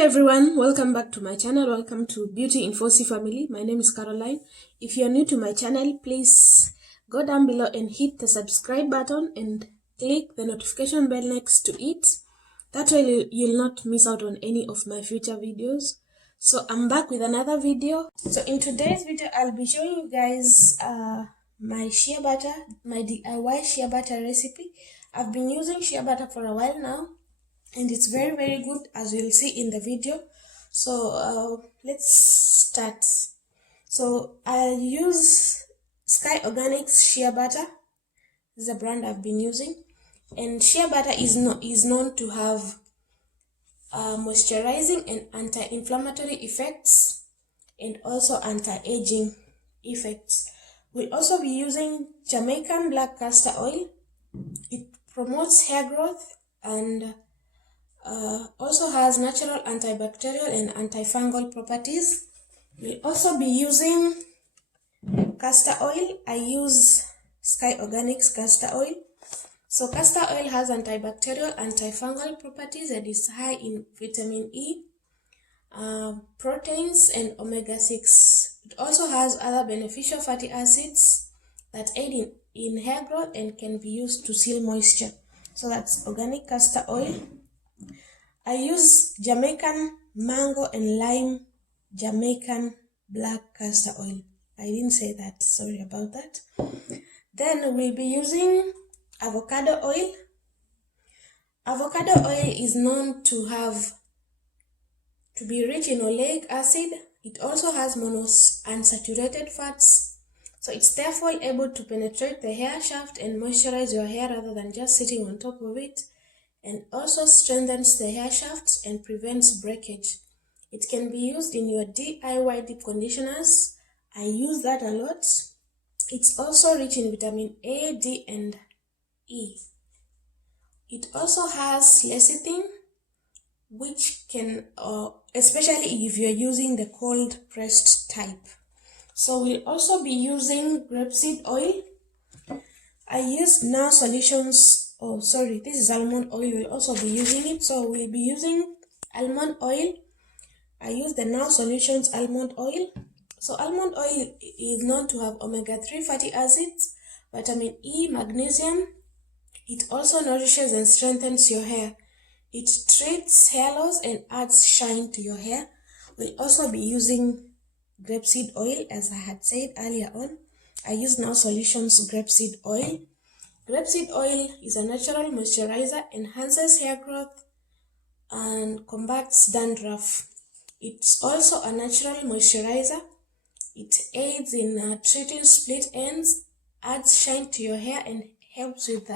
everyone, welcome back to my channel. Welcome to Beauty in 4C family. My name is Caroline. If you're new to my channel, please go down below and hit the subscribe button and click the notification bell next to it. That way you'll not miss out on any of my future videos. So I'm back with another video. So in today's video, I'll be showing you guys my shea butter, my DIY shea butter recipe. I've been using shea butter for a while now, and it's very good, as you'll see in the video. So let's start. So I use Sky Organics shea butter. This is a brand I've been using, and shea butter is known to have moisturizing and anti-inflammatory effects, and also anti-aging effects. We'll also be using Jamaican black castor oil. It promotes hair growth and also has natural antibacterial and antifungal properties. We'll also be using castor oil. I use Sky Organics castor oil. So castor oil has antibacterial, antifungal properties and is high in vitamin E, proteins and omega-6. It also has other beneficial fatty acids that aid in hair growth and can be used to seal moisture. So that's organic castor oil. I use Jamaican mango and lime Jamaican black castor oil. I didn't say that, sorry about that. Then we'll be using avocado oil. Avocado oil is known to be rich in oleic acid. It also has monounsaturated fats, so it's therefore able to penetrate the hair shaft and moisturize your hair rather than just sitting on top of it, and also strengthens the hair shaft and prevents breakage. It can be used in your DIY deep conditioners. I use that a lot. It's also rich in vitamin A, D, and E. It also has lecithin, which can, especially if you're using the cold pressed type. So we'll also be using grapeseed oil. I use Now Solutions, this is almond oil. We'll also be using it. So we'll be using almond oil. I use the Now Solutions almond oil. So almond oil is known to have omega-3 fatty acids, vitamin E, magnesium. It also nourishes and strengthens your hair. It treats hair loss and adds shine to your hair. We'll also be using grapeseed oil, as I had said earlier on. I use Now Solutions grapeseed oil. Grapeseed oil is a natural moisturizer, enhances hair growth, and combats dandruff. It's also a natural moisturizer. It aids in treating split ends, adds shine to your hair, and helps with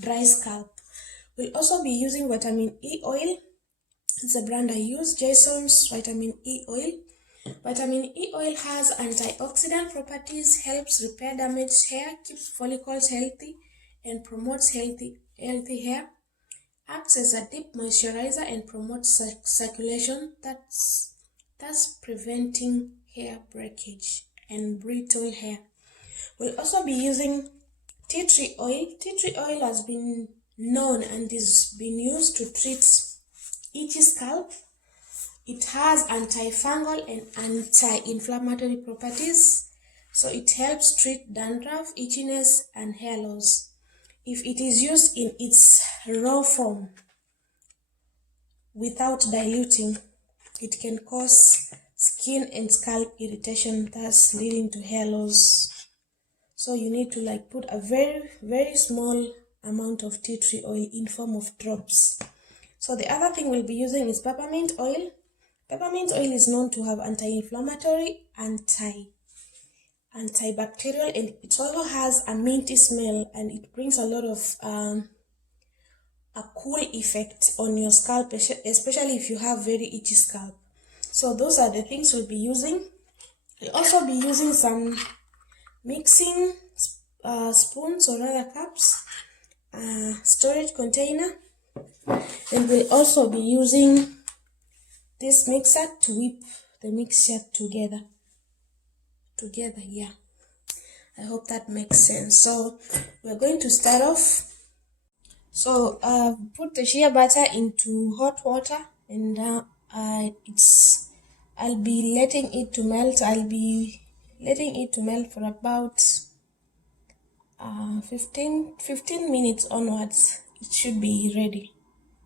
dry scalp. We'll also be using vitamin E oil. It's a brand I use, Jason's vitamin E oil. Vitamin E oil has antioxidant properties, helps repair damaged hair, keeps follicles healthy, and promotes healthy hair. Acts as a deep moisturizer and promotes circulation, thus preventing hair breakage and brittle hair. We'll also be using tea tree oil. Tea tree oil has been known and is being used to treat itchy scalp. It has antifungal and anti-inflammatory properties, so it helps treat dandruff, itchiness, and hair loss. If it is used in its raw form without diluting, it can cause skin and scalp irritation, thus leading to hair loss. So you need to put a very small amount of tea tree oil in form of drops. So the other thing we'll be using is peppermint oil. Peppermint oil is known to have anti-inflammatory, antibacterial, and it also has a minty smell, and it brings a lot of a cool effect on your scalp, especially if you have very itchy scalp. So those are the things we'll be using. We'll also be using some mixing spoons or other cups, storage container, and we'll also be using this mixer to whip the mixture together. Yeah, I hope that makes sense. So we're going to start off. So put the shea butter into hot water, and I'll be letting it to melt. I'll be letting it to melt for about 15 minutes onwards. It should be ready,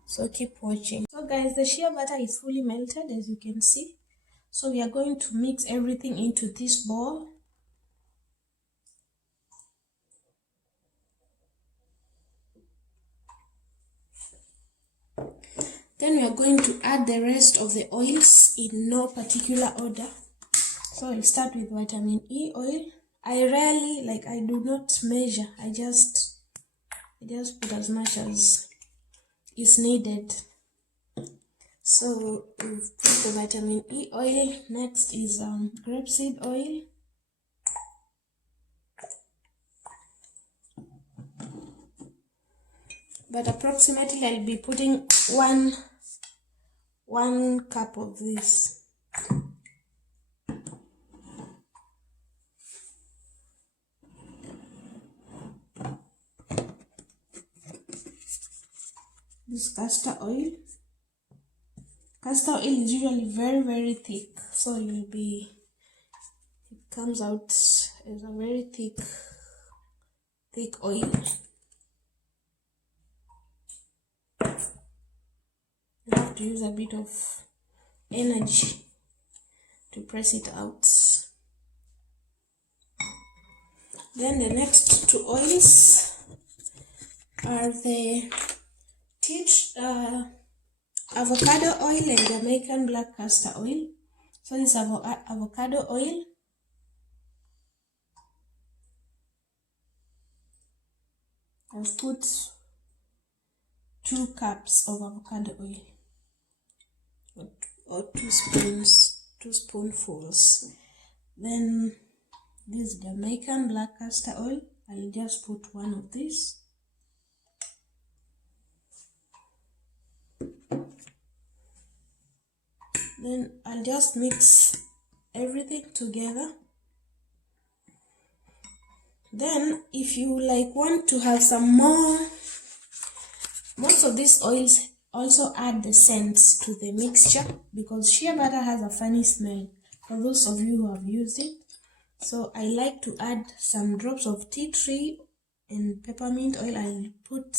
so keep watching. So guys, the shea butter is fully melted, as you can see. So we are going to mix everything into this bowl. Then we are going to add the rest of the oils in no particular order. So I'll start with vitamin E oil. I rarely, I do not measure. I just put as much as is needed. So we've put the vitamin E oil. Next is grapeseed oil. But approximately I'll be putting one cup of this. This castor oil. Castor oil is usually very, very thick, so it comes out as a very thick oil. You have to use a bit of energy to press it out. Then the next two oils are the avocado oil and Jamaican black castor oil. So this avocado oil. I've put 2 cups of avocado oil, or 2 spoonfuls. Then this Jamaican black castor oil, I'll just put 1 of these. Then I'll just mix everything together. Then if you want to have some more, most of these oils also add the scents to the mixture, because shea butter has a funny smell for those of you who have used it. So I like to add some drops of tea tree and peppermint oil. I'll put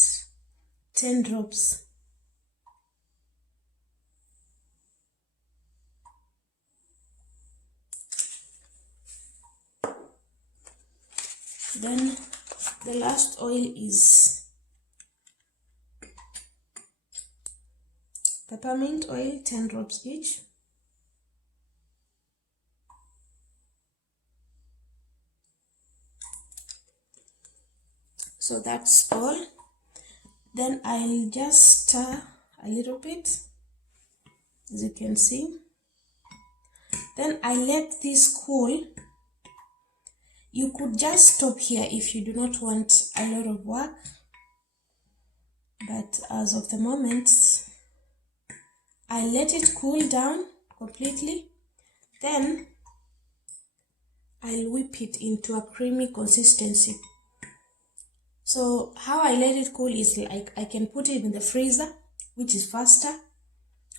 10 drops. Then the last oil is peppermint oil, 10 drops each. So that's all. Then I'll just stir a little bit, as you can see. Then I let this cool. You could just stop here if you do not want a lot of work, but as of the moment, I let it cool down completely. Then I'll whip it into a creamy consistency. So how I let it cool is I can put it in the freezer, which is faster,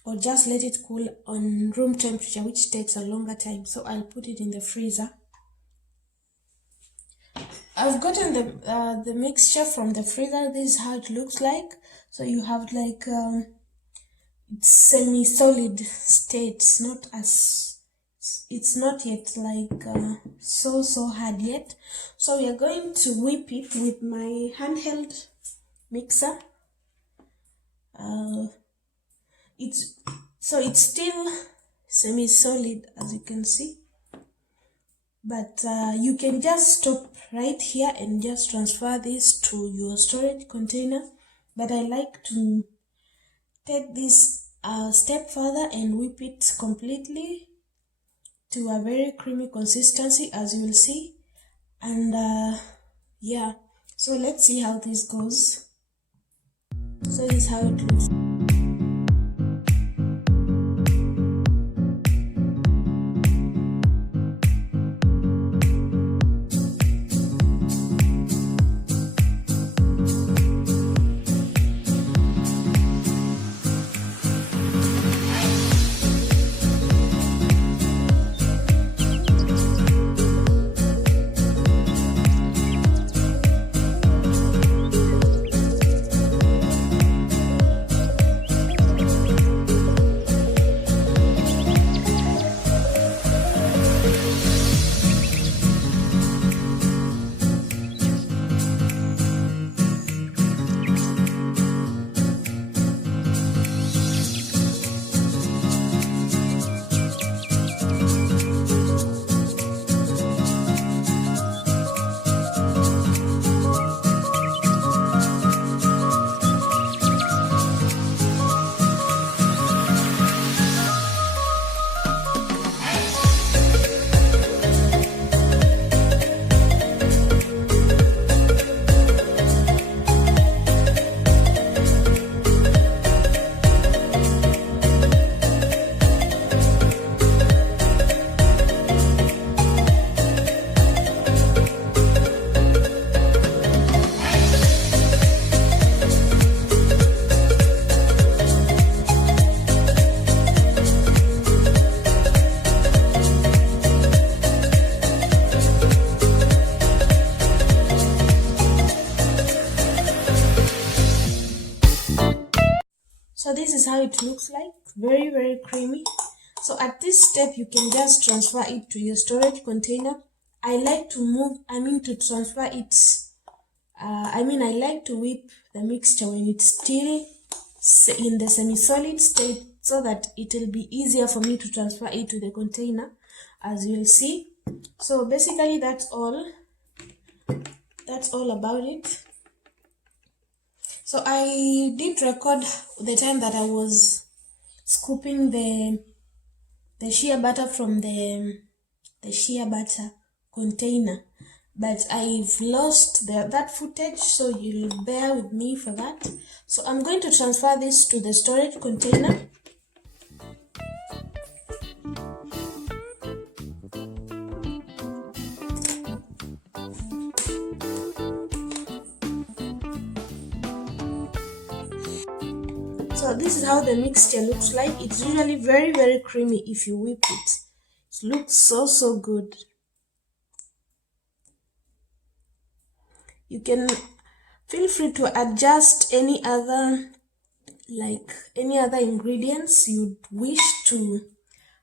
or just let it cool on room temperature, which takes a longer time. So I'll put it in the freezer. I've gotten the mixture from the freezer. This is how it looks like. So you have it's semi-solid state. It's not yet so hard yet. So we are going to whip it with my handheld mixer. It's still semi-solid, as you can see. But you can just stop right here and just transfer this to your storage container. But I like to take this a step further and whip it completely to a very creamy consistency, as you will see. And yeah, so let's see how this goes. So this is how it looks. how it looks like. Very, very creamy. So at this step, you can just transfer it to your storage container. I like to transfer it. I like to whip the mixture when it's still in the semi-solid state, so that it will be easier for me to transfer it to the container, as you'll see. So basically that's all about it. So I did record the time that I was scooping the shea butter from the shea butter container, but I've lost that footage, so you'll bear with me for that. So I'm going to transfer this to the storage container. So this is how the mixture looks like. It's usually very, very creamy if you whip it. It looks so good. You can feel free to adjust any other ingredients you'd wish to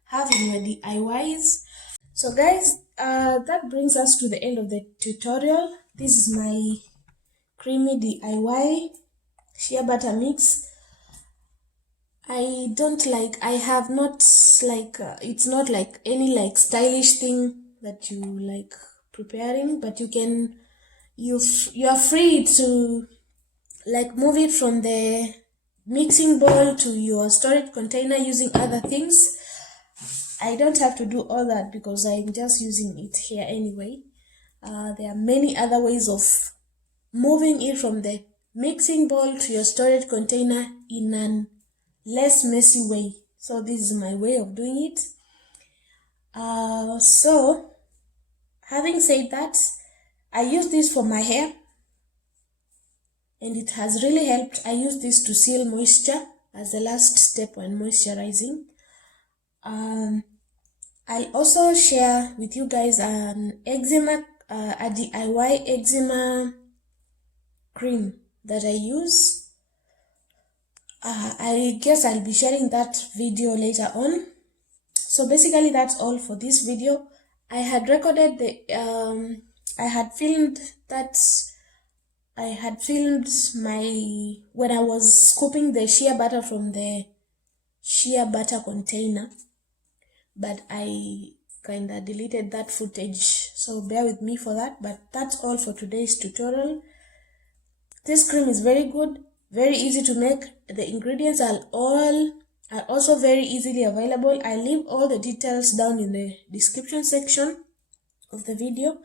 have in your DIYs. So guys, that brings us to the end of the tutorial. This is my creamy DIY shea butter mix. It's not like any stylish thing that you like preparing, but you are free to move it from the mixing bowl to your storage container using other things. I don't have to do all that because I'm just using it here anyway. There are many other ways of moving it from the mixing bowl to your storage container in an less messy way. So this is my way of doing it. So having said that, I use this for my hair and it has really helped. I use this to seal moisture as the last step when moisturizing. I'll also share with you guys an eczema, a DIY eczema cream that I use. I guess I'll be sharing that video later on. So basically that's all for this video. I had recorded when I was scooping the shea butter from the shea butter container, but I kinda deleted that footage, so bear with me for that. But that's all for today's tutorial. This cream is very good, very easy to make. The ingredients are also very easily available. I leave all the details down in the description section of the video.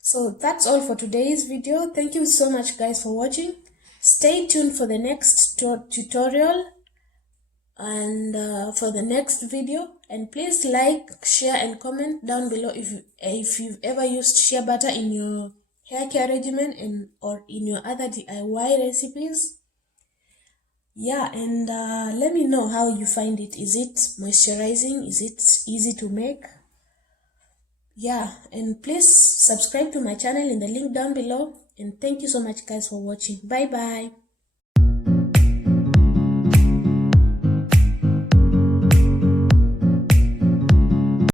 So that's all for today's video. Thank you so much guys for watching. Stay tuned for the next tutorial and for the next video, and please like, share and comment down below if you've ever used shea butter in your hair care regimen or in your other DIY recipes. Yeah, and let me know how you find it. Is it moisturizing? Is it easy to make? Yeah, and please subscribe to my channel in the link down below. And thank you so much guys for watching. Bye bye.